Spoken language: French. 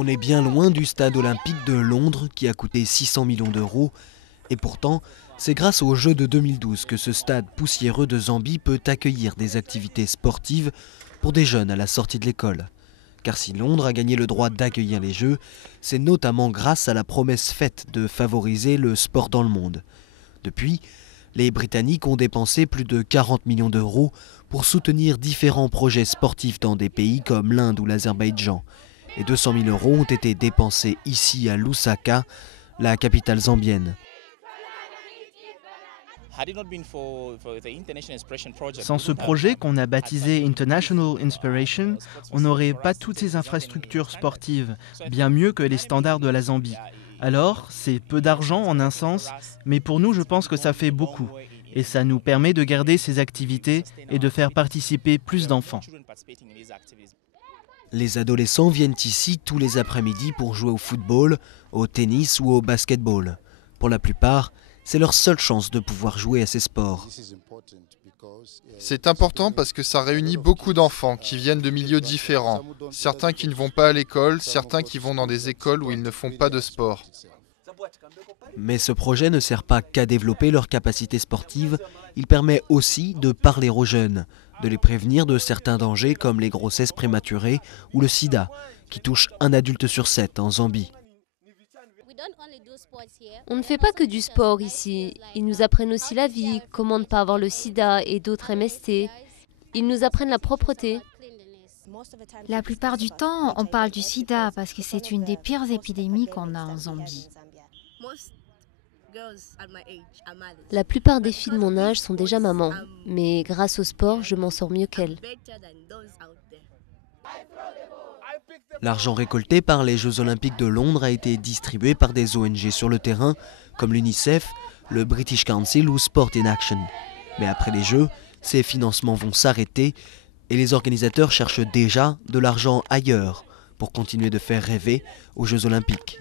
On est bien loin du stade olympique de Londres qui a coûté 600 millions d'euros. Et pourtant, c'est grâce aux Jeux de 2012 que ce stade poussiéreux de Zambie peut accueillir des activités sportives pour des jeunes à la sortie de l'école. Car si Londres a gagné le droit d'accueillir les Jeux, c'est notamment grâce à la promesse faite de favoriser le sport dans le monde. Depuis, les Britanniques ont dépensé plus de 40 millions d'euros pour soutenir différents projets sportifs dans des pays comme l'Inde ou l'Azerbaïdjan. Et 200 000 euros ont été dépensés ici à Lusaka, la capitale zambienne. Sans ce projet qu'on a baptisé International Inspiration, on n'aurait pas toutes ces infrastructures sportives, bien mieux que les standards de la Zambie. Alors, c'est peu d'argent en un sens, mais pour nous, je pense que ça fait beaucoup. Et ça nous permet de garder ces activités et de faire participer plus d'enfants. Les adolescents viennent ici tous les après-midi pour jouer au football, au tennis ou au basketball. Pour la plupart, c'est leur seule chance de pouvoir jouer à ces sports. C'est important parce que ça réunit beaucoup d'enfants qui viennent de milieux différents. Certains qui ne vont pas à l'école, certains qui vont dans des écoles où ils ne font pas de sport. Mais ce projet ne sert pas qu'à développer leurs capacités sportives, il permet aussi de parler aux jeunes, de les prévenir de certains dangers comme les grossesses prématurées ou le sida, qui touche un adulte sur 7 en Zambie. On ne fait pas que du sport ici. Ils nous apprennent aussi la vie, comment ne pas avoir le sida et d'autres MST. Ils nous apprennent la propreté. La plupart du temps, on parle du sida parce que c'est une des pires épidémies qu'on a en Zambie. La plupart des filles de mon âge sont déjà mamans, mais grâce au sport, je m'en sors mieux qu'elles. L'argent récolté par les Jeux Olympiques de Londres a été distribué par des ONG sur le terrain, comme l'UNICEF, le British Council ou Sport in Action. Mais après les Jeux, ces financements vont s'arrêter et les organisateurs cherchent déjà de l'argent ailleurs pour continuer de faire rêver aux Jeux Olympiques.